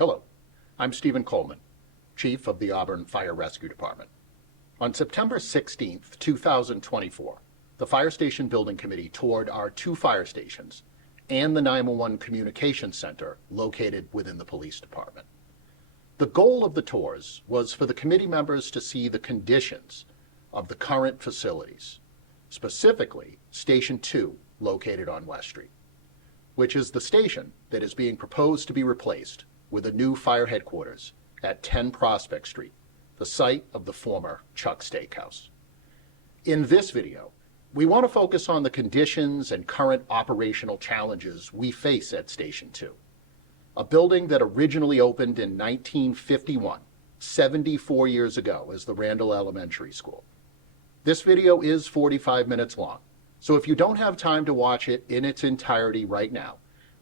Hello, I'm Stephen Coleman, Chief of the Auburn Fire Rescue Department. On September 16, 2024, the Fire Station Building Committee toured our 2 fire stations and the 911 Communications Center located within the police department. The goal of the tours was for the committee members to see the conditions of the current facilities, specifically Station 2 located on West Street, which is the station that is being proposed to be replaced with a new fire headquarters at 10 Prospect Street, the site of the former Chuck Steakhouse. In this video, we want to focus on the conditions and current operational challenges we face at Station 2, a building that originally opened in 1951, 74 years ago, as the Randall Elementary School. This video is 45 minutes long, so if you don't have time to watch it in its entirety right now,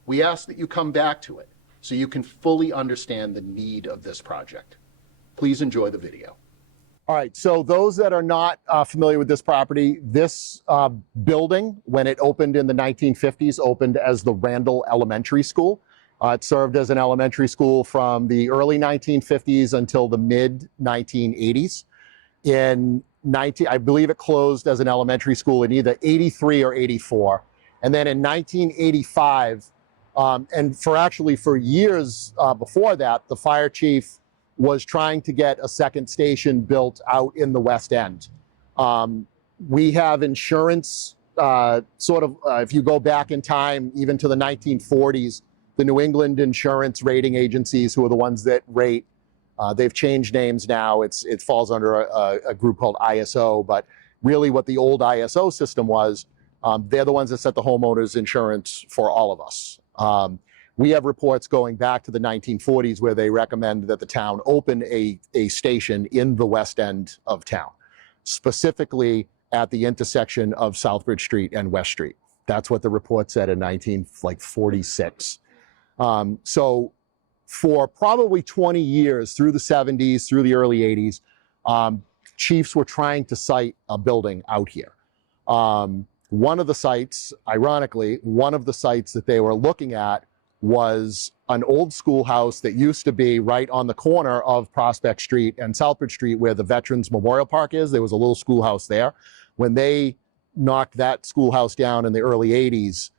we ask that you come back to it so you can fully understand the need of this project. Please enjoy the video. All right, so those that are not familiar with this property, this building, when it opened in the 1950s, opened as the Randall Elementary School. It served as an elementary school from the early 1950s until the mid-1980s. I believe it closed as an elementary school in either 83 or 84. And then in 1985, and for years before that, the fire chief was trying to get a second station built out in the West End. We have insurance, if you go back in time, even to the 1940s, the New England insurance rating agencies, who are the ones that rate, they've changed names now. It falls under a group called ISO, but really what the old ISO system was, they're the ones that set the homeowners insurance for all of us. We have reports going back to the 1940s where they recommend that the town open a station in the West End of town, specifically at the intersection of Southbridge Street and West Street. That's what the report said in 1946. So for probably 20 years, through the 70s, through the early 80s, chiefs were trying to site a building out here. One of the sites, ironically, that they were looking at was an old schoolhouse that used to be right on the corner of Prospect Street and Southbridge Street where the Veterans Memorial Park is. There was a little schoolhouse there. When they knocked that schoolhouse down in the early 80s,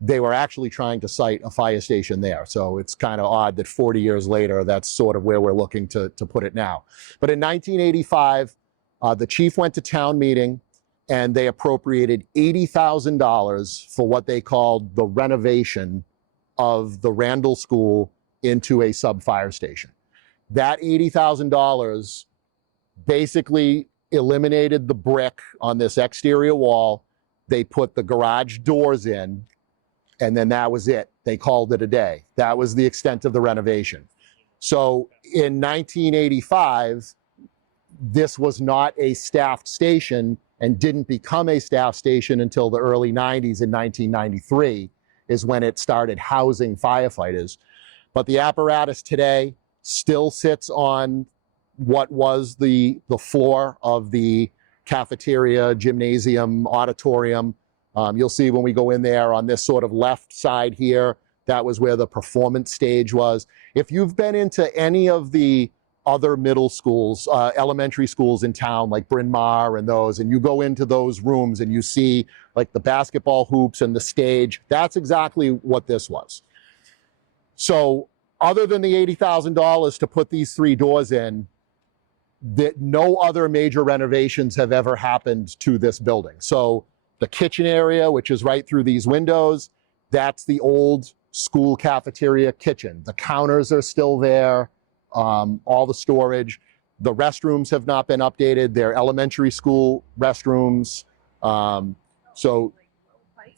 they were actually trying to site a fire station there. So it's kind of odd that 40 years later, that's sort of where we're looking to put it now. But in 1985, the chief went to town meeting and they appropriated $80,000 for what they called the renovation of the Randall School into a sub-fire station. That $80,000 basically eliminated the brick on this exterior wall. They put the garage doors in, and then that was it. They called it a day. That was the extent of the renovation. So in 1985, this was not a staffed station and didn't become a staff station until the early 90s. In 1993 is when it started housing firefighters. But the apparatus today still sits on what was the floor of the cafeteria, gymnasium, auditorium. You'll see when we go in there on this sort of left side here, that was where the performance stage was. If you've been into any of the other middle schools, elementary schools in town, like Bryn Mawr and those, and you go into those rooms and you see like the basketball hoops and the stage, that's exactly what this was. So other than the $80,000 to put these 3 doors in, that no other major renovations have ever happened to this building. So the kitchen area, which is right through these windows, that's the old school cafeteria kitchen. The counters are still there. All the storage. The restrooms have not been updated. They're elementary school restrooms. So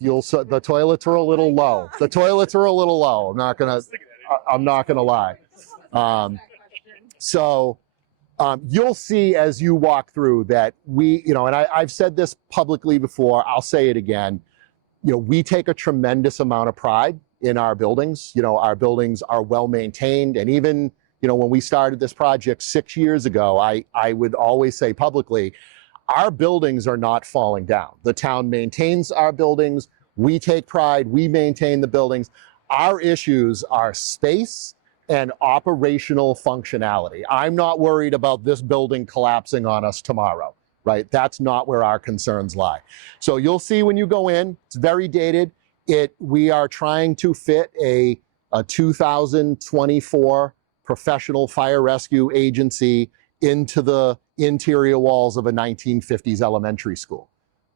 the toilets are a little low. The toilets are a little low. I'm not gonna lie. You'll see as you walk through that and I've said this publicly before, I'll say it again, we take a tremendous amount of pride in our buildings. Our buildings are well maintained, and even when we started this project 6 years ago, I would always say publicly, our buildings are not falling down. The town maintains our buildings. We take pride. We maintain the buildings. Our issues are space and operational functionality. I'm not worried about this building collapsing on us tomorrow, right? That's not where our concerns lie. So you'll see when you go in, it's very dated. We are trying to fit a 2024 professional fire rescue agency into the interior walls of a 1950s elementary school.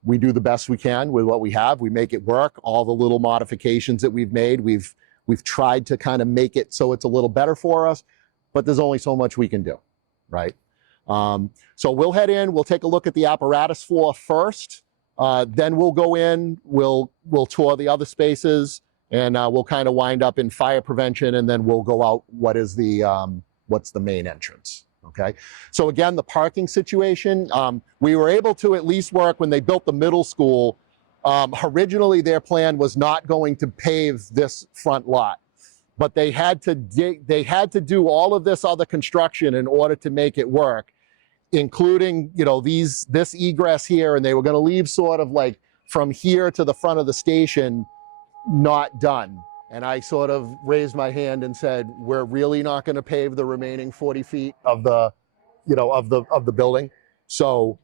We do the best we can with what we have. We make it work. All the little modifications that we've made, we've tried to kind of make it so it's a little better for us, but there's only so much we can do, right? So we'll head in, we'll take a look at the apparatus floor first, then we'll go in, we'll tour the other spaces, and we'll kind of wind up in fire prevention, and then we'll go out what's the main entrance. Okay, so again, the parking situation, we were able to at least work when they built the middle school. Originally, their plan was not going to pave this front lot, but they had to do all of this other construction in order to make it work, including, you know, this egress here, and they were going to leave sort of like from here to the front of the station not done. And I sort of raised my hand and said, we're really not going to pave the remaining 40 feet of the, you know, of the building. So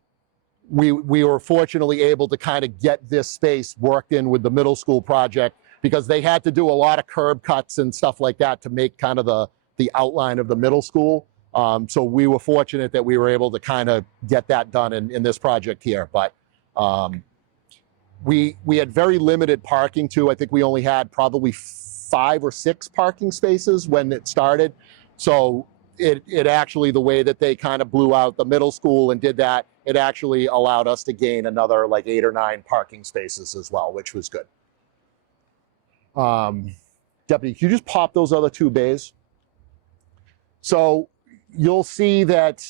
we were fortunately able to kind of get this space worked in with the middle school project, because they had to do a lot of curb cuts and stuff like that to make kind of the outline of the middle school. So we were fortunate that we were able to kind of get that done in this project here. But we had very limited parking too. I think we only had probably 5 or 6 parking spaces when it started. So it actually, the way that they kind of blew out the middle school and did that, it actually allowed us to gain another like 8 or 9 parking spaces as well, which was good. Deputy, can you just pop those other 2 bays? So you'll see that,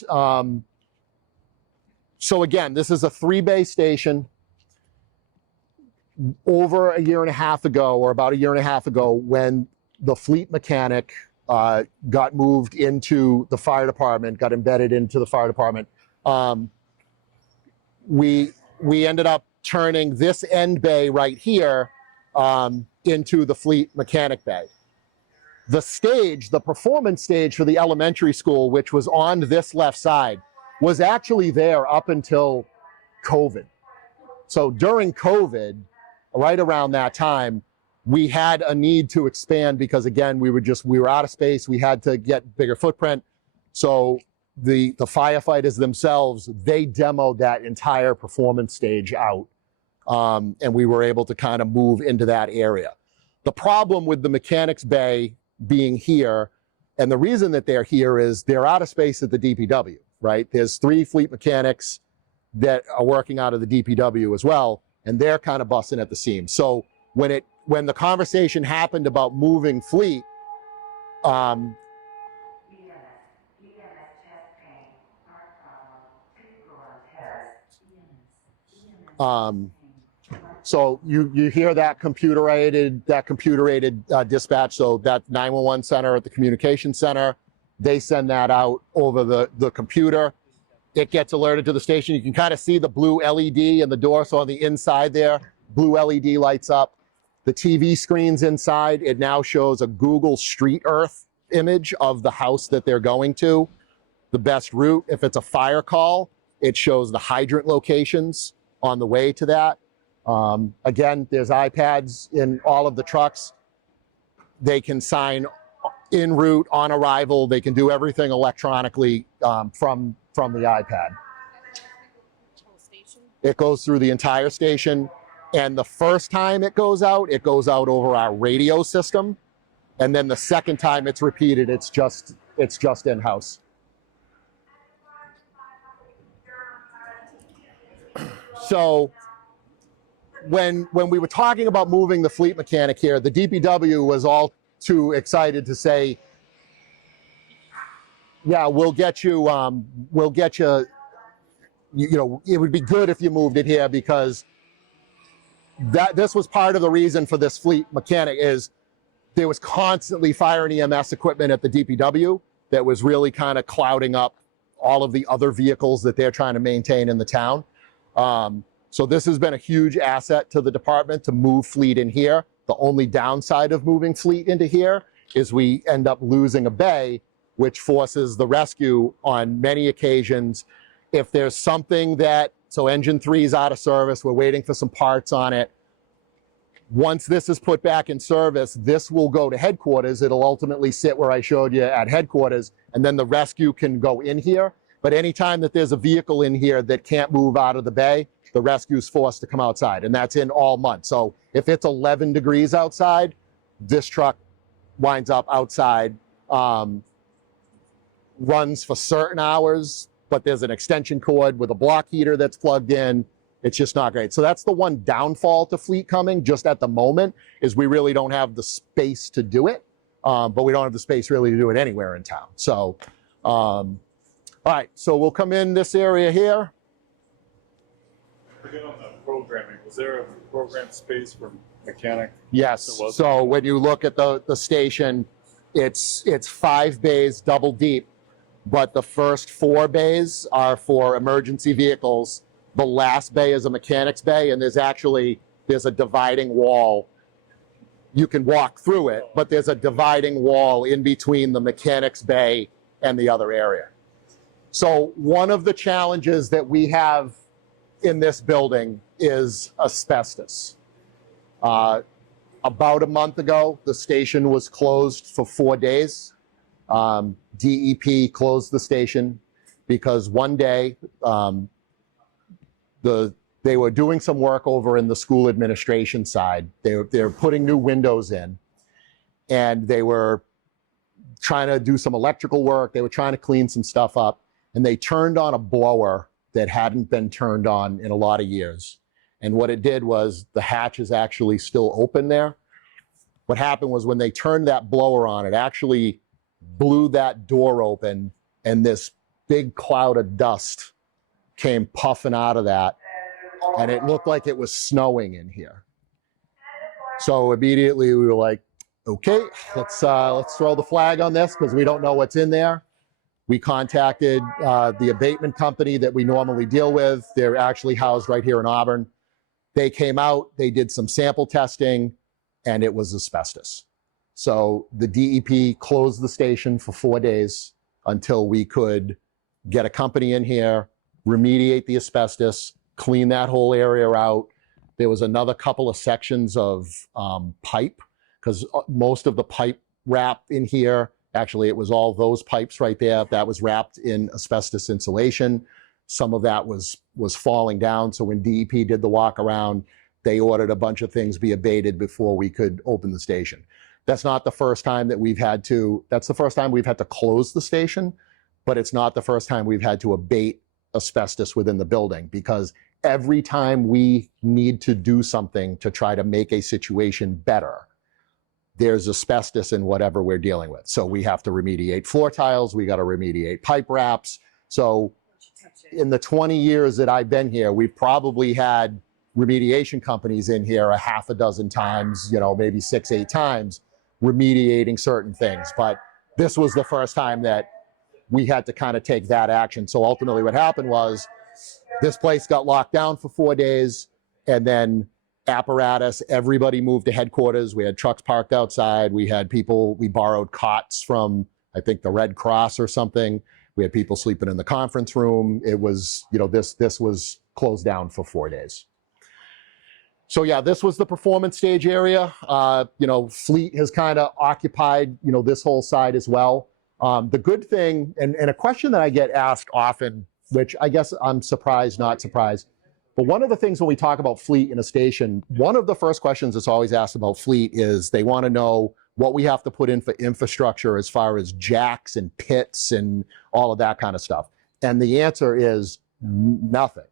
so again, this is a 3-bay station. Over a year and a half ago, or about a year and a half ago, when the fleet mechanic got moved into the fire department, got embedded into the fire department, we ended up turning this end bay right here into the fleet mechanic bay. The stage, the performance stage for the elementary school, which was on this left side, was actually there up until COVID. So during COVID, right around that time, we had a need to expand because, again, we were out of space. We had to get bigger footprint. So the firefighters themselves, they demoed that entire performance stage out, and we were able to kind of move into that area. The problem with the mechanics bay being here, and the reason that they're here, is they're out of space at the DPW, right? There's 3 fleet mechanics that are working out of the DPW as well, and they're kind of busting at the seams. So when the conversation happened about moving fleet, so you hear that computer aided dispatch. So that 911 center at the communication center, they send that out over the computer. It gets alerted to the station. You can kind of see the blue LED in the door. So on the inside there, blue LED lights up. The TV screens inside, it now shows a Google Street Earth image of the house that they're going to, the best route. If it's a fire call, it shows the hydrant locations on the way to that. Again, there's iPads in all of the trucks. They can sign en route, on arrival. They can do everything electronically from the iPad. It goes through the entire station. And the first time it goes out over our radio system. And then the second time it's repeated, it's just in-house. So when we were talking about moving the fleet mechanic here, the DPW was all too excited to say, yeah, we'll get you, you know, it would be good if you moved it here, because this was part of the reason for this fleet mechanic, is there was constantly fire and EMS equipment at the DPW that was really kind of clouding up all of the other vehicles that they're trying to maintain in the town. So this has been a huge asset to the department to move fleet in here. The only downside of moving fleet into here is we end up losing a bay, which forces the rescue on many occasions. If there's something that, so engine 3 is out of service, we're waiting for some parts on it. Once this is put back in service, this will go to headquarters. It'll ultimately sit where I showed you at headquarters, and then the rescue can go in here. But anytime that there's a vehicle in here that can't move out of the bay, the rescue is forced to come outside, and that's in all months. So if it's 11 degrees outside, this truck winds up outside, runs for certain hours, but there's an extension cord with a block heater that's plugged in. It's just not great. So that's the one downfall to fleet coming just at the moment, is we really don't have the space to do it, but we don't have the space really to do it anywhere in town. So, all right, so we'll come in this area here. Again, on the programming, was there a program space for mechanic? Yes, so when you look at the station, it's 5 bays double deep, but the first 4 bays are for emergency vehicles. The last bay is a mechanic's bay, and there's a dividing wall. You can walk through it, but there's a dividing wall in between the mechanic's bay and the other area. So one of the challenges that we have in this building is asbestos. About a month ago, the station was closed for 4 days. DEP closed the station because one day they were doing some work over in the school administration side. They were putting new windows in, and they were trying to do some electrical work. They were trying to clean some stuff up, and they turned on a blower that hadn't been turned on in a lot of years. And what it did was the hatch is actually still open there. What happened was when they turned that blower on, it actually blew that door open, and this big cloud of dust came puffing out of that, and it looked like it was snowing in here. So immediately we were like, okay, let's throw the flag on this because we don't know what's in there. We contacted the abatement company that we normally deal with. They're actually housed right here in Auburn. They came out, they did some sample testing, and it was asbestos. So the DEP closed the station for 4 days until we could get a company in here, remediate the asbestos, clean that whole area out. There was another couple of sections of pipe, because most of the pipe wrap in here, actually it was all those pipes right there that was wrapped in asbestos insulation. Some of that was falling down. So when DEP did the walk around, they ordered a bunch of things be abated before we could open the station. That's not the first time that that's the first time we've had to close the station, but it's not the first time we've had to abate asbestos within the building, because every time we need to do something to try to make a situation better, there's asbestos in whatever we're dealing with. So we have to remediate floor tiles, we got to remediate pipe wraps. So in the 20 years that I've been here, we've probably had remediation companies in here a half a dozen times, maybe 6, 8 times, remediating certain things. But this was the first time that we had to kind of take that action. So ultimately what happened was this place got locked down for 4 days, and then apparatus, everybody moved to headquarters. We had trucks parked outside. We had people, we borrowed cots from, I think, the Red Cross or something. We had people sleeping in the conference room. It was, this was closed down for 4 days. So yeah, this was the performance stage area. Fleet has kind of occupied, this whole side as well. The good thing, and a question that I get asked often, which I guess I'm surprised, not surprised, but one of the things when we talk about fleet in a station, one of the first questions that's always asked about fleet is they want to know what we have to put in for infrastructure as far as jacks and pits and all of that kind of stuff. And the answer is nothing,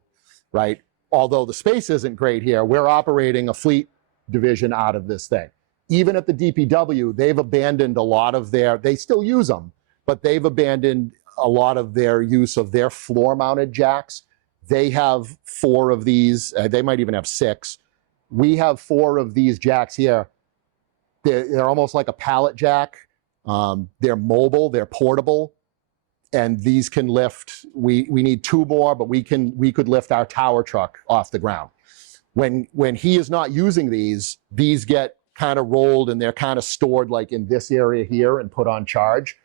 right? Although the space isn't great here, we're operating a fleet division out of this thing. Even at the DPW, they've abandoned a lot of they still use them, but they've abandoned a lot of their use of their floor-mounted jacks. They have 4 of these. They might even have 6. We have 4 of these jacks here. They're almost like a pallet jack. They're mobile. They're portable. And these can lift. We need 2 more, but we could lift our tower truck off the ground. When he is not using these get kind of rolled and they're kind of stored like in this area here and put on charge.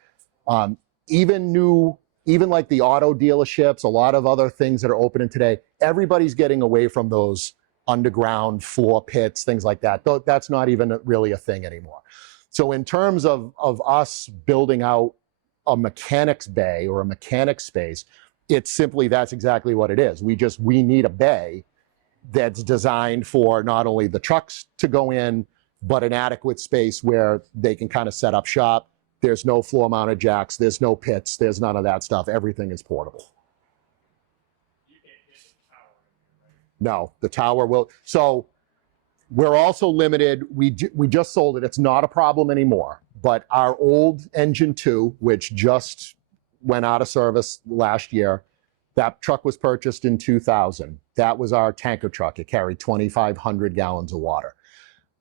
Even like the auto dealerships, a lot of other things that are opening today, everybody's getting away from those underground floor pits, things like that. Though that's not even really a thing anymore. So in terms of us building out a mechanics bay or a mechanics space, it's simply, that's exactly what it is. We need a bay that's designed for not only the trucks to go in, but an adequate space where they can kind of set up shop. There's no floor mounted jacks, there's no pits, there's none of that stuff. Everything is portable. No, the tower will. So we're also limited. We just sold it. It's not a problem anymore. But our old engine 2, which just went out of service last year, that truck was purchased in 2000. That was our tanker truck. It carried 2,500 gallons of water.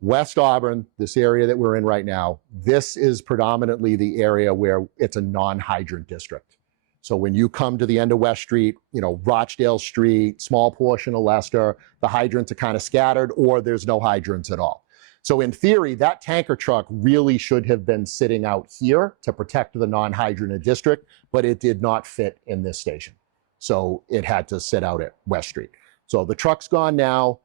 West Auburn, this area that we're in right now, this is predominantly the area where it's a non-hydrant district. So when you come to the end of West Street, Rochdale Street, small portion of Leicester, the hydrants are kind of scattered or there's no hydrants at all. So in theory, that tanker truck really should have been sitting out here to protect the non-hydrant district, but it did not fit in this station. So it had to sit out at West Street. So the truck's gone now.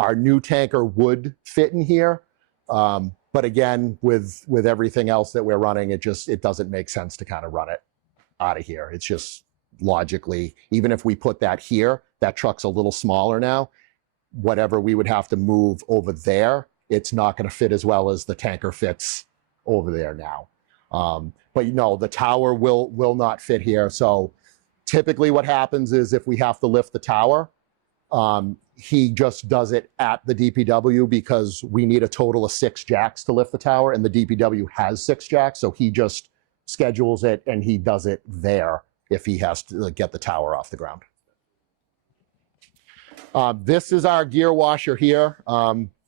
Our new tanker would fit in here. But again, with everything else that we're running, it doesn't make sense to kind of run it out of here. It's just logically, even if we put that here, that truck's a little smaller now. Whatever we would have to move over there, it's not going to fit as well as the tanker fits over there now. But the tower will not fit here. So typically what happens is if we have to lift the tower, he just does it at the DPW because we need a total of 6 jacks to lift the tower, and the DPW has 6 jacks, so he just schedules it and he does it there if he has to get the tower off the ground. This is our gear washer here.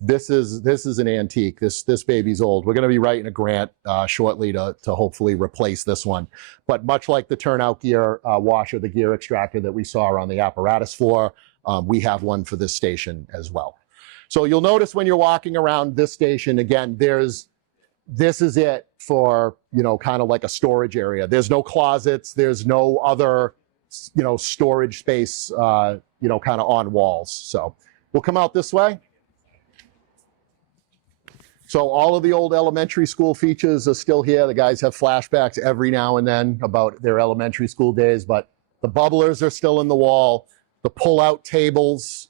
This is an antique. This baby's old. We're going to be writing a grant shortly to hopefully replace this one. But much like the turnout gear washer, the gear extractor that we saw on the apparatus floor, we have one for this station as well. So you'll notice when you're walking around this station, again, this is it for, kind of like a storage area. There's no closets. There's no other, storage space, kind of on walls. So we'll come out this way. So all of the old elementary school features are still here. The guys have flashbacks every now and then about their elementary school days, but the bubblers are still in the wall. The pull-out tables,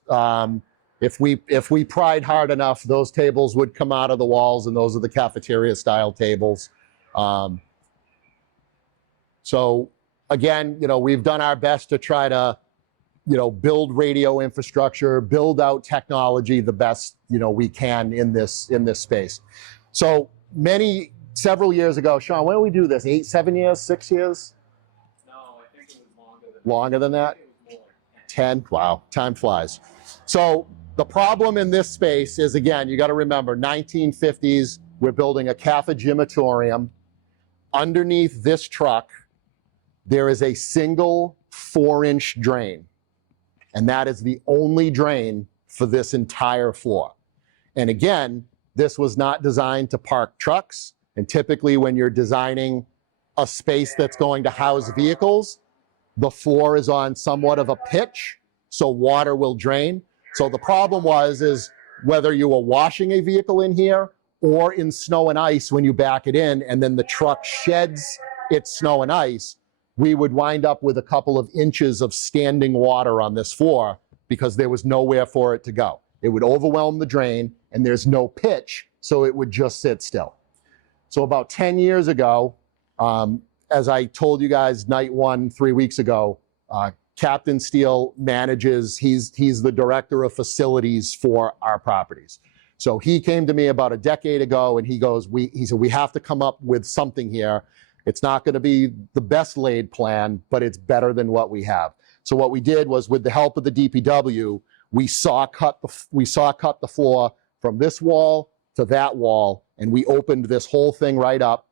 if we pried hard enough, those tables would come out of the walls, and those are the cafeteria-style tables. So again, we've done our best to try to, build radio infrastructure, build out technology the best, we can in this space. So several years ago, Sean, when did we do this? 7 years, 6 years? No, I think it was longer than that. Longer than that? 10? Wow, time flies. So the problem in this space is, again, you got to remember, 1950s, we're building a cafe gymatorium. Underneath this truck, there is a single 4-inch drain. And that is the only drain for this entire floor. And again, this was not designed to park trucks. And typically when you're designing a space that's going to house vehicles, the floor is on somewhat of a pitch, so water will drain. So the problem is whether you were washing a vehicle in here or in snow and ice when you back it in and then the truck sheds its snow and ice, we would wind up with a couple of inches of standing water on this floor because there was nowhere for it to go. It would overwhelm the drain and there's no pitch, so it would just sit still. So about 10 years ago, as I told you guys night 1 3 weeks ago, Captain Steele manages, he's the director of facilities for our properties. So he came to me about a decade ago and he said, we have to come up with something here. It's not going to be the best laid plan, but it's better than what we have. So what we did was, with the help of the DPW, we saw cut the floor from this wall to that wall, and we opened this whole thing right up.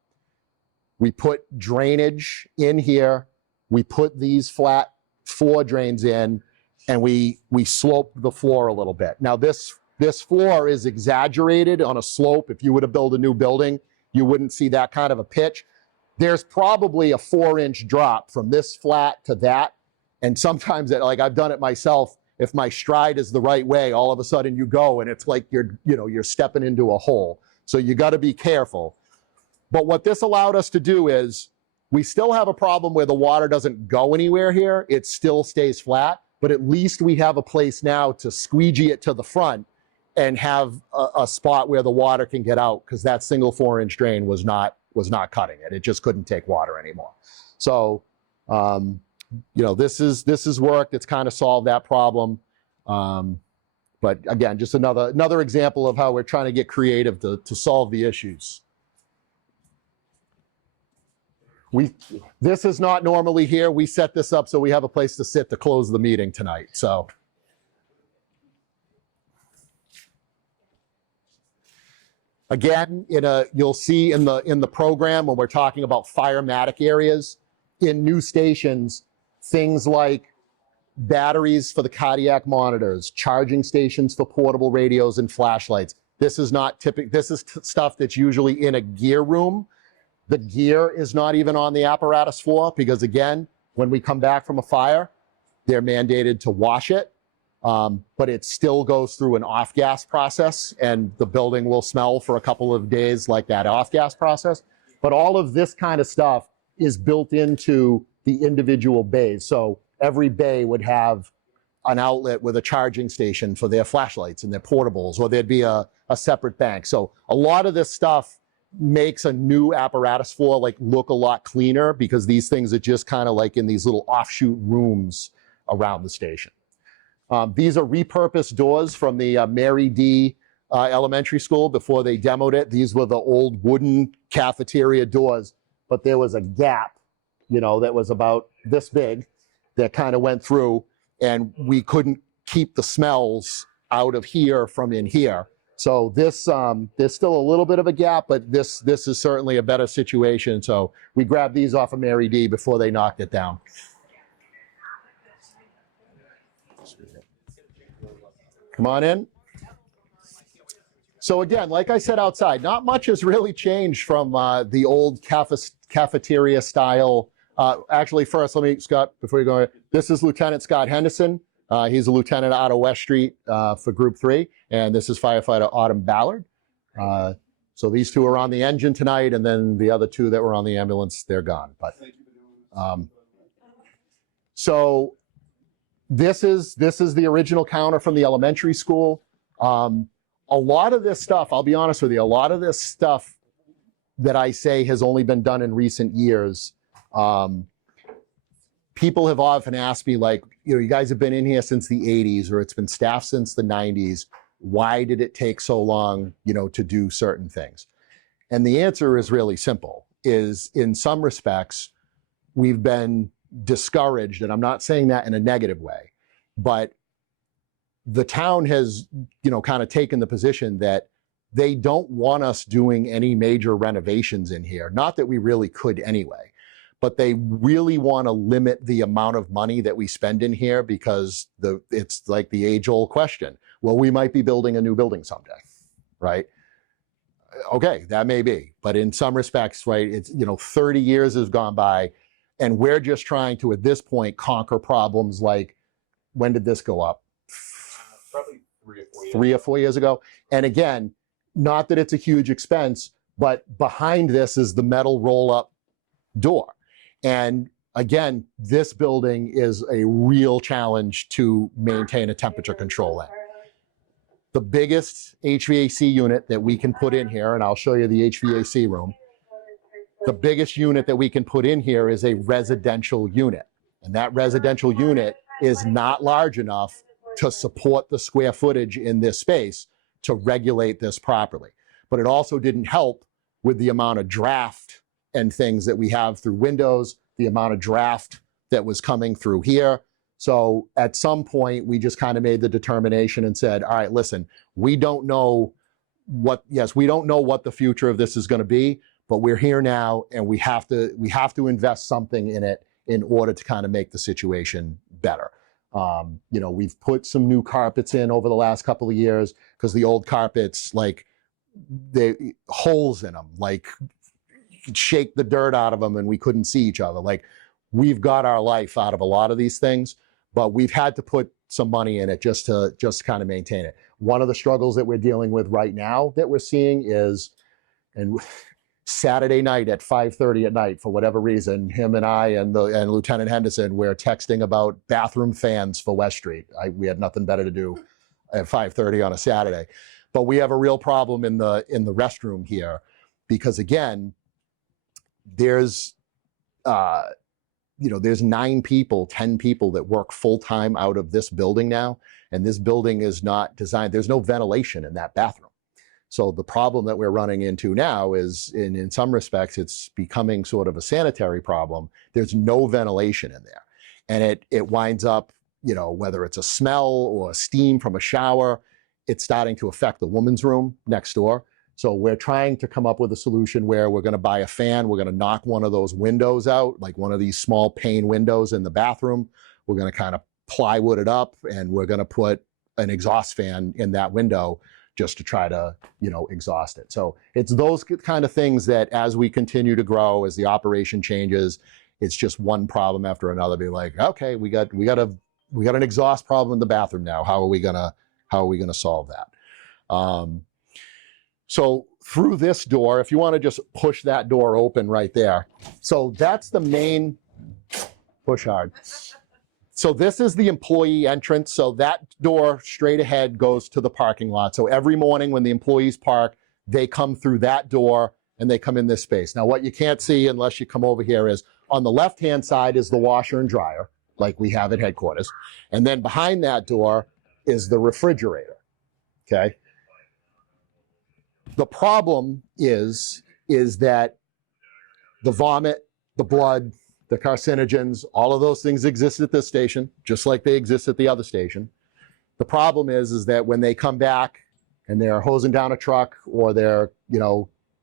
We put drainage in here. We put these flat floor drains in, and we sloped the floor a little bit. Now this This floor is exaggerated on a slope. If you were to build a new building, you wouldn't see that kind of a pitch. There's probably a 4-inch drop from this flat to that. And sometimes, like I've done it myself, if my stride is the right way, all of a sudden you go and it's like you're stepping into a hole. So you got to be careful. But what this allowed us to do is, we still have a problem where the water doesn't go anywhere here. It still stays flat, but at least we have a place now to squeegee it to the front and have a spot where the water can get out, because that single 4-inch drain was not cutting it. It just couldn't take water anymore. So, this is worked. It's kind of solved that problem. But again, just another example of how we're trying to get creative to solve the issues. This is not normally here. We set this up so we have a place to sit to close the meeting tonight. So. Again, you'll see in the program when we're talking about firematic areas, in new stations, things like batteries for the cardiac monitors, charging stations for portable radios and flashlights. This is not typical. This is stuff that's usually in a gear room. The gear is not even on the apparatus floor because, again, when we come back from a fire, they're mandated to wash it. But it still goes through an off-gas process, and the building will smell for a couple of days like that off-gas process. But all of this kind of stuff is built into the individual bays. So every bay would have an outlet with a charging station for their flashlights and their portables, or there'd be a separate bank. So a lot of this stuff makes a new apparatus floor look a lot cleaner, because these things are just kind of like in these little offshoot rooms around the station. These are repurposed doors from the Mary D. Elementary School before they demoed it. These were the old wooden cafeteria doors, but there was a gap, that was about this big that kind of went through, and we couldn't keep the smells out of here from in here. So this, there's still a little bit of a gap, but this is certainly a better situation. So we grabbed these off of Mary D. before they knocked it down. Come on in. So again, like I said outside, not much has really changed from the old cafeteria style. Actually, first, Scott, before you go, this is Lieutenant Scott Henderson. He's a lieutenant out of West Street for Group 3, and this is firefighter Autumn Ballard. So these two are on the engine tonight, and then the other two that were on the ambulance, they're gone. But so this is the original counter from the elementary school. A lot of this stuff, I'll be honest with you, a lot of this stuff that I say has only been done in recent years. People have often asked me, you guys have been in here since the 80s, or it's been staffed since the 90s. Why did it take so long, to do certain things? And the answer is really simple, is in some respects, we've been discouraged, and I'm not saying that in a negative way, but the town has, kind of taken the position that they don't want us doing any major renovations in here. Not that we really could anyway, but they really want to limit the amount of money that we spend in here, because it's like the age-old question. Well, we might be building a new building someday, right? Okay, that may be, but in some respects, right, it's, 30 years has gone by, and we're just trying to, at this point, conquer problems like, when did this go up? Probably 3 or 4 years ago. And again, not that it's a huge expense, but behind this is the metal roll-up door. And again, this building is a real challenge to maintain a temperature control in. The biggest HVAC unit that we can put in here, and I'll show you the HVAC room, the biggest unit that we can put in here is a residential unit. And that residential unit is not large enough to support the square footage in this space to regulate this properly. But it also didn't help with the amount of draft and things that we have through windows, the amount of draft that was coming through here. So at some point, we just kind of made the determination and said, all right, listen, we don't know what the future of this is going to be, but we're here now, and we have to invest something in it in order to kind of make the situation better. We've put some new carpets in over the last couple of years because the old carpets, like, they holes in them, like, you could shake the dirt out of them and we couldn't see each other. Like, we've got our life out of a lot of these things, but we've had to put some money in it just to kind of maintain it. One of the struggles that we're dealing with right now that we're seeing is, and Saturday night at 5:30 at night, for whatever reason, him and I and Lieutenant Henderson, we're texting about bathroom fans for West Street. We had nothing better to do at 5:30 on a Saturday. But we have a real problem in the restroom here because, again, there's 9 people, 10 people that work full-time out of this building now, and this building is not designed, there's no ventilation in that bathroom. So the problem that we're running into now is, in some respects, it's becoming sort of a sanitary problem. There's no ventilation in there. And it winds up, whether it's a smell or steam from a shower, it's starting to affect the woman's room next door. So we're trying to come up with a solution where we're going to buy a fan. We're going to knock one of those windows out, like one of these small pane windows in the bathroom. We're going to kind of plywood it up, and we're going to put an exhaust fan in that window just to try to, exhaust it. So it's those kind of things that, as we continue to grow, as the operation changes, it's just one problem after another. Be like, okay, we got an exhaust problem in the bathroom now. How are we gonna solve that? So through this door, if you want to just push that door open right there. So that's the main, push hard. So this is the employee entrance. So that door straight ahead goes to the parking lot. So every morning when the employees park, they come through that door and they come in this space. Now, what you can't see unless you come over here is, on the left-hand side is the washer and dryer, like we have at headquarters. And then behind that door is the refrigerator, okay? The problem is that the vomit, the blood, the carcinogens, all of those things exist at this station, just like they exist at the other station. The problem is that when they come back and they're hosing down a truck, or they're,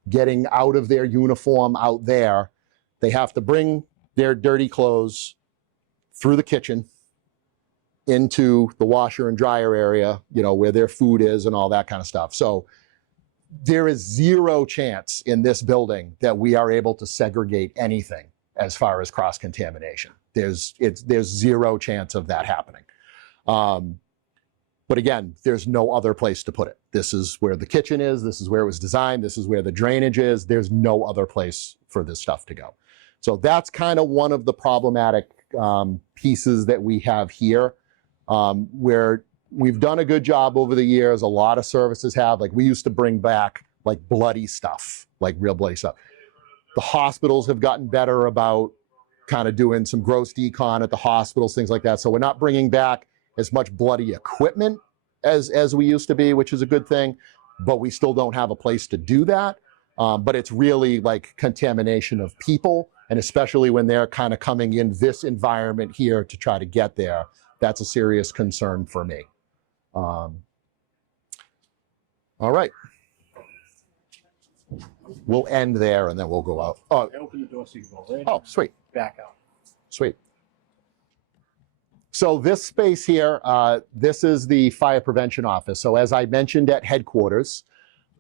getting out of their uniform out there, they have to bring their dirty clothes through the kitchen into the washer and dryer area, where their food is and all that kind of stuff. So there is zero chance in this building that we are able to segregate anything as far as cross-contamination. There's zero chance of that happening. But again, there's no other place to put it. This is where the kitchen is. This is where it was designed. This is where the drainage is. There's no other place for this stuff to go. So that's kind of one of the problematic pieces that we have here, where we've done a good job over the years. A lot of services have, like, we used to bring back like bloody stuff, like real bloody stuff. The hospitals have gotten better about kind of doing some gross decon at the hospitals, things like that. So we're not bringing back as much bloody equipment as we used to be, which is a good thing, but we still don't have a place to do that. But it's really like contamination of people, and especially when they're kind of coming in this environment here to try to get there, that's a serious concern for me. All right. We'll end there and then we'll go out. Oh, I open the door so you can go right oh, sweet. back out. Sweet. So this space here, this is the fire prevention office. So as I mentioned at headquarters,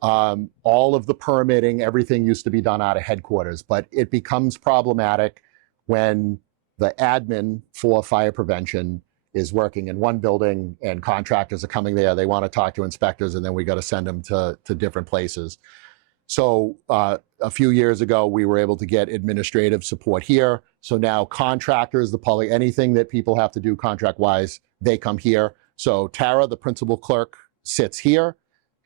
all of the permitting, everything used to be done out of headquarters, but it becomes problematic when the admin for fire prevention is working in one building and contractors are coming there. They want to talk to inspectors, and then we got to send them to different places. So a few years ago, we were able to get administrative support here. So now contractors, the public, anything that people have to do contract-wise, they come here. So Tara, the principal clerk, sits here.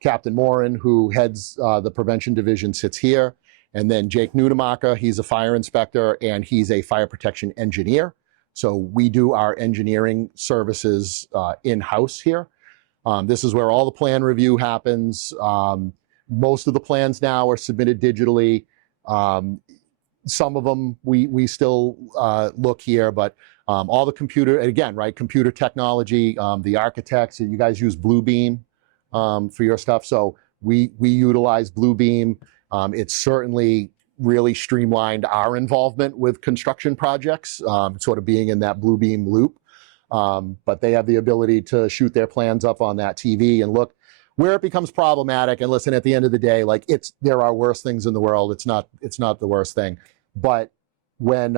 Captain Morin, who heads the prevention division, sits here. And then Jake Nudemacher, he's a fire inspector and he's a fire protection engineer. So we do our engineering services in-house here. This is where all the plan review happens. Most of the plans now are submitted digitally. Some of them we still look here, but all the computer, again, right, computer technology, the architects, you guys use Bluebeam for your stuff. So we utilize Bluebeam. It's certainly really streamlined our involvement with construction projects, sort of being in that Bluebeam loop. But they have the ability to shoot their plans up on that TV and look where it becomes problematic. And listen, at the end of the day, like there are worse things in the world. It's not the worst thing. But when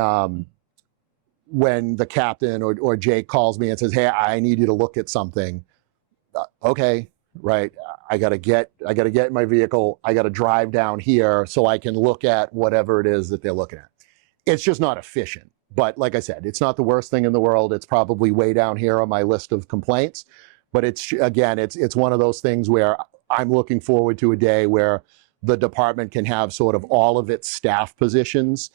the captain or Jake calls me and says, "Hey, I need you to look at something," okay, right? I gotta get in my vehicle. I gotta drive down here so I can look at whatever it is that they're looking at. It's just not efficient. But like I said, it's not the worst thing in the world. It's probably way down here on my list of complaints. But it's one of those things where I'm looking forward to a day where the department can have sort of all of its staff positions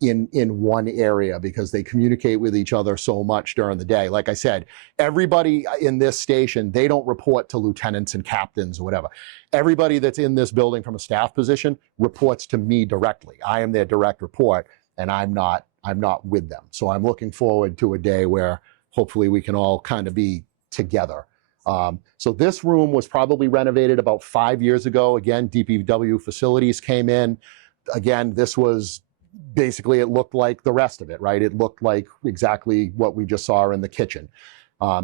in one area, because they communicate with each other so much during the day. Like I said, everybody in this station, they don't report to lieutenants and captains or whatever. Everybody that's in this building from a staff position reports to me directly. I am their direct report, and I'm not with them. So I'm looking forward to a day where hopefully we can all kind of be together. So this room was probably renovated about 5 years ago. Again, DPW facilities came in. Again, this was basically, it looked like the rest of it, right? It looked like exactly what we just saw in the kitchen.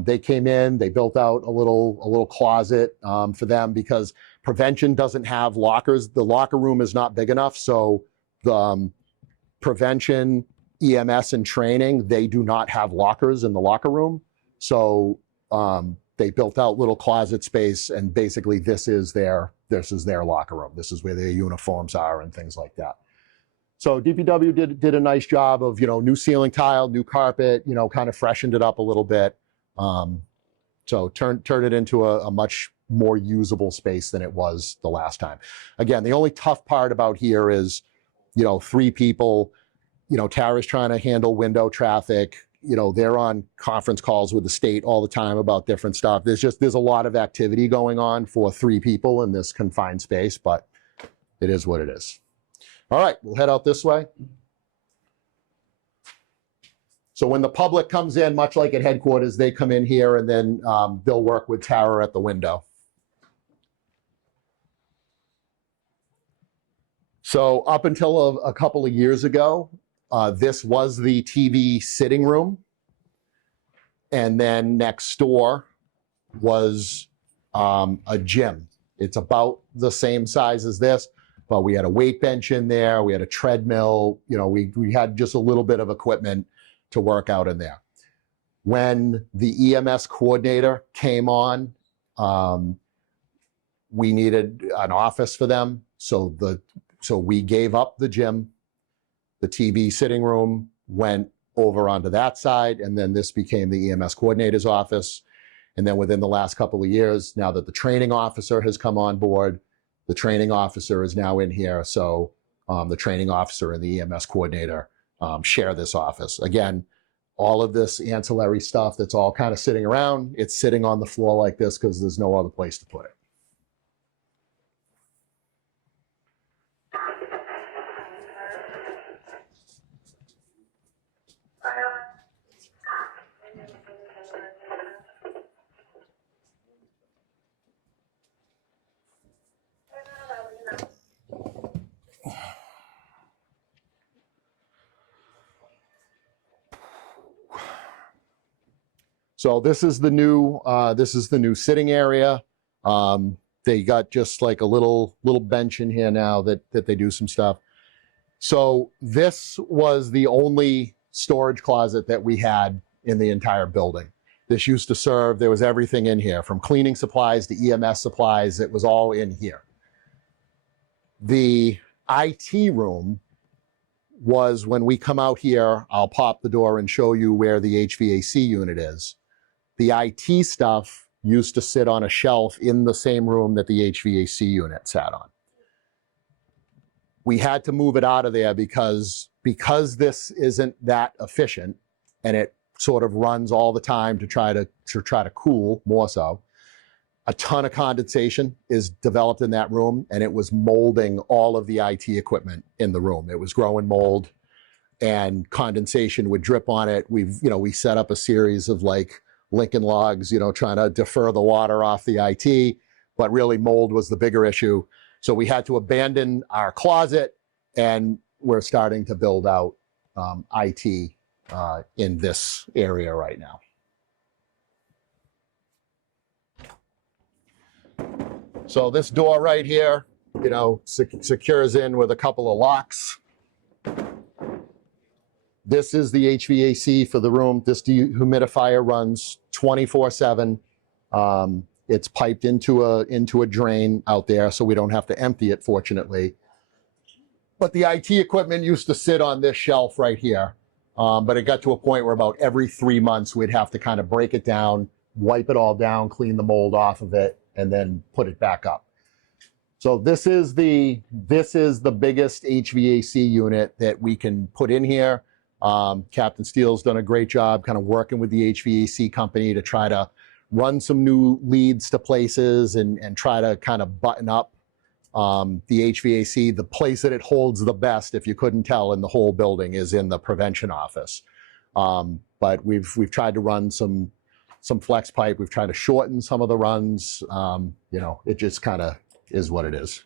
They came in, they built out a little closet for them, because prevention doesn't have lockers. The locker room is not big enough. So the prevention, EMS, and training, they do not have lockers in the locker room. So they built out little closet space, and basically this is their locker room. This is where their uniforms are and things like that. So DPW did a nice job of, new ceiling tile, new carpet, kind of freshened it up a little bit. So turn it into a much more usable space than it was the last time. Again, the only tough part about here is, 3 people. Tara's trying to handle window traffic. They're on conference calls with the state all the time about different stuff. There's a lot of activity going on for 3 people in this confined space, but it is what it is. All right, we'll head out this way. So when the public comes in, much like at headquarters, they come in here, and then they'll work with Tara at the window. So up until a couple of years ago, this was the TV sitting room. And then next door was a gym. It's about the same size as this, but we had a weight bench in there. We had a treadmill. We had just a little bit of equipment to work out in there. When the EMS coordinator came on, we needed an office for them. So we gave up the gym. The TV sitting room went over onto that side, and then this became the EMS coordinator's office. And then within the last couple of years, now that the training officer has come on board, the training officer is now in here. So the training officer and the EMS coordinator share this office. Again, all of this ancillary stuff that's all kind of sitting around, it's sitting on the floor like this because there's no other place to put it. So this is the new sitting area. They got just like a little bench in here now that they do some stuff. So this was the only storage closet that we had in the entire building. This used to serve, there was everything in here, from cleaning supplies to EMS supplies. It was all in here. The IT room was, when we come out here, I'll pop the door and show you where the HVAC unit is. The IT stuff used to sit on a shelf in the same room that the HVAC unit sat on. We had to move it out of there because this isn't that efficient, and it sort of runs all the time to try to cool more so. A ton of condensation is developed in that room, and it was molding all of the IT equipment in the room. It was growing mold, and condensation would drip on it. We set up a series of like Lincoln logs, trying to defer the water off the IT, but really mold was the bigger issue. So we had to abandon our closet, and we're starting to build out IT in this area right now. So this door right here, you know, secures in with a couple of locks. This is the HVAC for the room. This dehumidifier runs 24/7. It's piped into a drain out there, so we don't have to empty it, fortunately. But the IT equipment used to sit on this shelf right here. But it got to a point where about every 3 months we'd have to kind of break it down, wipe it all down, clean the mold off of it, and then put it back up. So this is the biggest HVAC unit that we can put in here. Captain Steele's done a great job kind of working with the HVAC company to try to run some new leads to places and try to kind of button up the HVAC. The place that it holds the best, if you couldn't tell, in the whole building is in the prevention office. But we've tried to run some flex pipe. We've tried to shorten some of the runs. You know, it just kind of is what it is.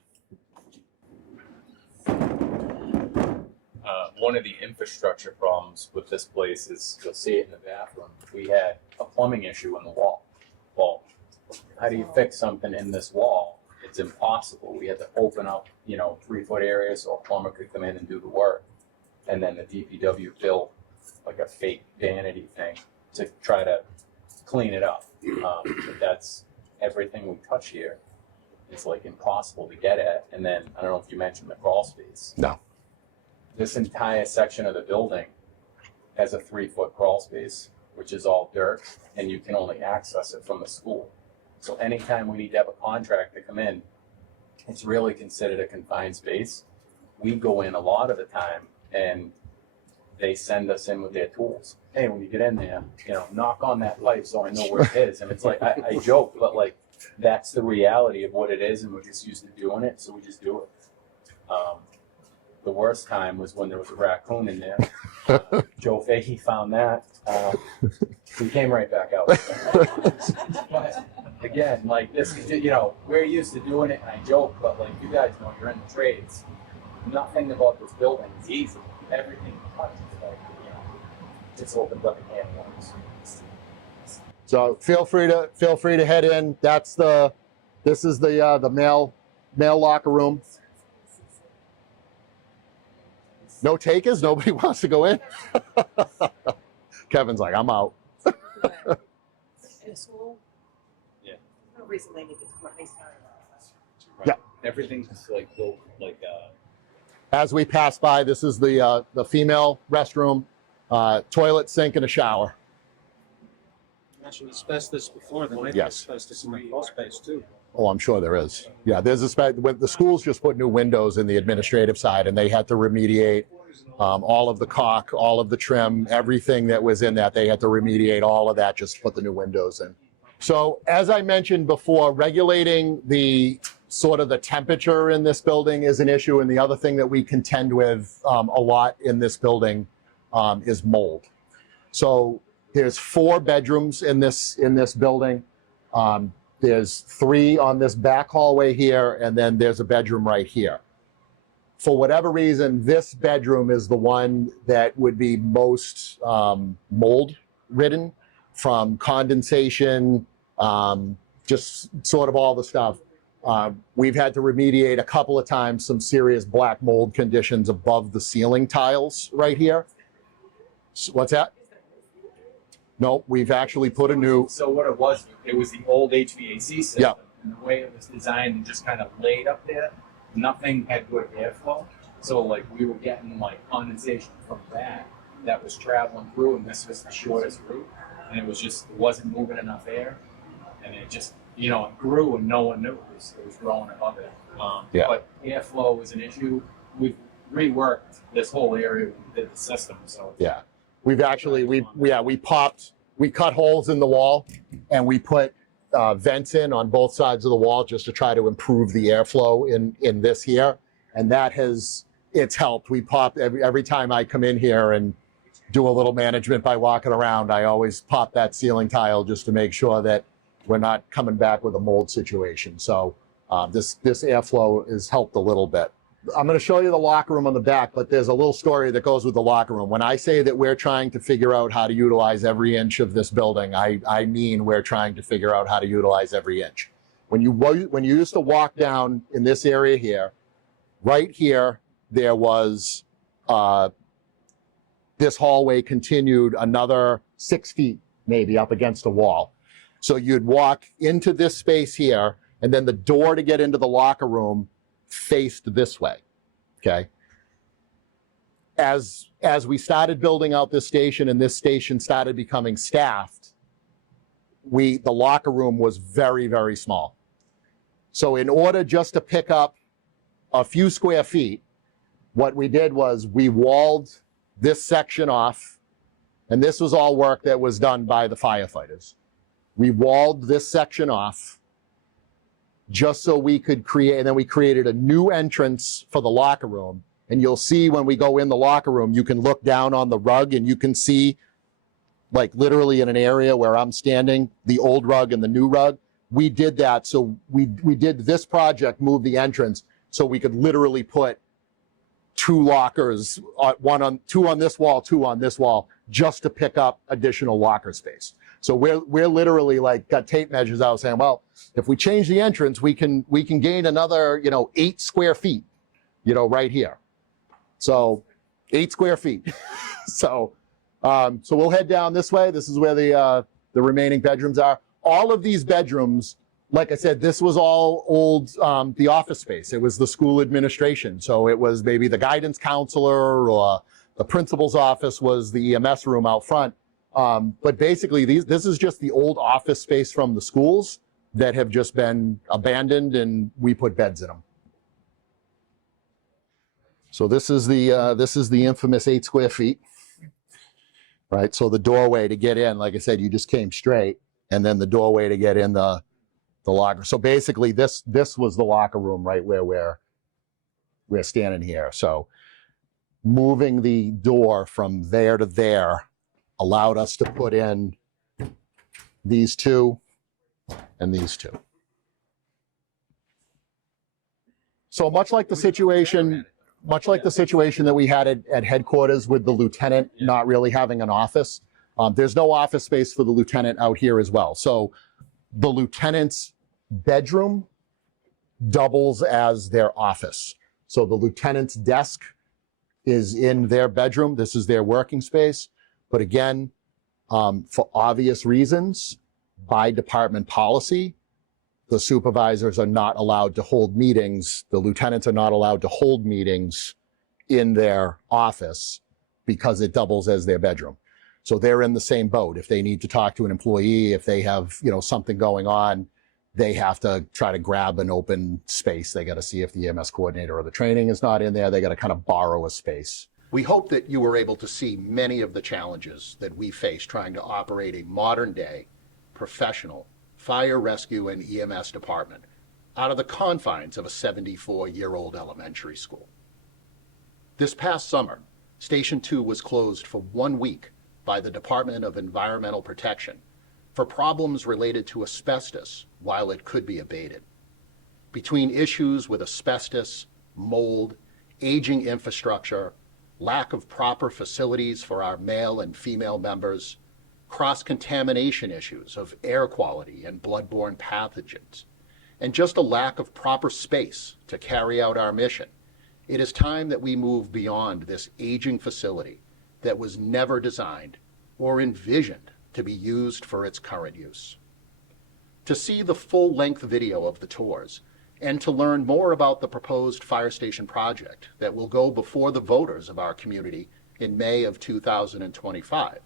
One of the infrastructure problems with this place is, you'll see it in the bathroom, we had a plumbing issue in the wall. Well, how do you fix something in this wall? It's impossible. We had to open up, 3-foot areas so a plumber could come in and do the work. And then the DPW built like a fake vanity thing to try to clean it up. But that's everything we touch here. It's like impossible to get at. And then, I don't know if you mentioned the crawl space. No. This entire section of the building has a 3-foot crawl space, which is all dirt, and you can only access it from the school. So anytime we need to have a contractor come in, it's really considered a confined space. We go in a lot of the time, and they send us in with their tools. Hey, when you get in there, knock on that pipe so I know where it is. And it's like, I joke, but like, that's the reality of what it is, and we're just used to doing it, so we just do it. The worst time was when there was a raccoon in there. Joe Fahey found that. We came right back out. But again, like this, we're used to doing it, and I joke, but like you guys know, you're in the trades. Nothing about this building is easy. Everything you touch is like, just opens up a can of worms. So feel free to head in. This is the male locker room. No takers? Nobody wants to go in? Kevin's like, I'm out. In a school? Yeah. No reason they need to put me started. Yeah. Everything's like built like As we pass by, this is the female restroom, toilet, sink, and a shower. You mentioned asbestos before, there might be Yes. asbestos in the crawl space too. Oh, I'm sure there is. Yeah, there's the schools just put new windows in the administrative side, and they had to remediate all of the caulk, all of the trim, everything that was in that. They had to remediate all of that just to put the new windows in. So as I mentioned before, regulating the sort of the temperature in this building is an issue, and the other thing that we contend with a lot in this building is mold. So there's 4 bedrooms in this building. There's 3 on this back hallway here, and then there's a bedroom right here. For whatever reason, this bedroom is the one that would be most mold-ridden from condensation, just sort of all the stuff. We've had to remediate a couple of times some serious black mold conditions above the ceiling tiles right here. What's that? No, we've actually put a new. So what it was the old HVAC system. Yeah. And the way it was designed and just kind of laid up there, nothing had good airflow. So like we were getting like condensation from that was traveling through, and this was the shortest route, and it wasn't moving enough air, and it just it grew and no one knew it was growing above it. Yeah. But airflow was an issue. We've reworked this whole area with the system. So Yeah. We've actually, we cut holes in the wall, and we put vents in on both sides of the wall just to try to improve the airflow in this here. And it's helped. We pop, every time I come in here and do a little management by walking around, I always pop that ceiling tile just to make sure that we're not coming back with a mold situation. So this airflow has helped a little bit. I'm going to show you the locker room on the back, but there's a little story that goes with the locker room. When I say that we're trying to figure out how to utilize every inch of this building, I mean we're trying to figure out how to utilize every inch. When you used to walk down in this area here, right here, there was this hallway continued another 6 feet, maybe up against a wall. So you'd walk into this space here, and then the door to get into the locker room faced this way, okay? As we started building out this station and this station started becoming staffed, the locker room was very, very small. So in order just to pick up a few square feet, what we did was we walled this section off, and this was all work that was done by the firefighters. We walled this section off just so we could create, and then we created a new entrance for the locker room. And you'll see when we go in the locker room, you can look down on the rug and you can see, like literally in an area where I'm standing, the old rug and the new rug. We did that. So we did this project, move the entrance, so we could literally put 2 lockers, two on this wall, 2 on this wall, just to pick up additional locker space. So we're literally like got tape measures out saying, well, if we change the entrance, we can gain another, 8 square feet, right here. So 8 square feet. So we'll head down this way. This is where the remaining bedrooms are. All of these bedrooms, like I said, this was all old, the office space. It was the school administration. So it was maybe the guidance counselor or the principal's office was the EMS room out front. But basically, this is just the old office space from the schools that have just been abandoned, and we put beds in them. So this is the infamous 8 square feet, right? So the doorway to get in, like I said, you just came straight, and then the doorway to get in the locker. So basically, this was the locker room right where we're standing here. So moving the door from there to there allowed us to put in these 2 and these 2. So much like the situation that we had at headquarters with the lieutenant not really having an office, there's no office space for the lieutenant out here as well. So the lieutenant's bedroom doubles as their office. So the lieutenant's desk is in their bedroom. This is their working space. But again, for obvious reasons, by department policy, the supervisors are not allowed to hold meetings. The lieutenants are not allowed to hold meetings in their office because it doubles as their bedroom. So they're in the same boat. If they need to talk to an employee, if they have, something going on, they have to try to grab an open space. They got to see if the EMS coordinator or the training is not in there. They got to kind of borrow a space. We hope that you were able to see many of the challenges that we face trying to operate a modern-day, professional fire rescue and EMS department out of the confines of a 74-year-old elementary school. This past summer, Station 2 was closed for 1 week by the Department of Environmental Protection for problems related to asbestos while it could be abated. Between issues with asbestos, mold, aging infrastructure, lack of proper facilities for our male and female members, cross-contamination issues of air quality and bloodborne pathogens, and just a lack of proper space to carry out our mission, it is time that we move beyond this aging facility that was never designed or envisioned to be used for its current use. To see the full-length video of the tours, and to learn more about the proposed fire station project that will go before the voters of our community in May of 2025,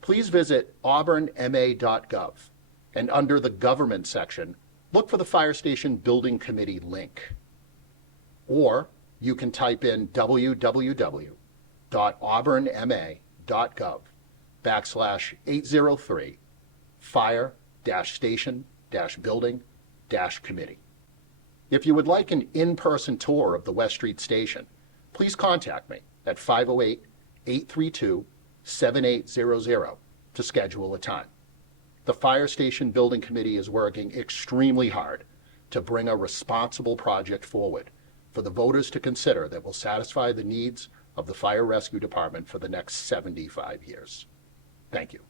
please visit auburnma.gov, and under the Government section, look for the Fire Station Building Committee link. Or you can type in www.auburnma.gov/803 fire-station-building-committee. If you would like an in-person tour of the West Street Station, please contact me at 508-832-7800 to schedule a time. The Fire Station Building Committee is working extremely hard to bring a responsible project forward for the voters to consider that will satisfy the needs of the Fire Rescue Department for the next 75 years. Thank you.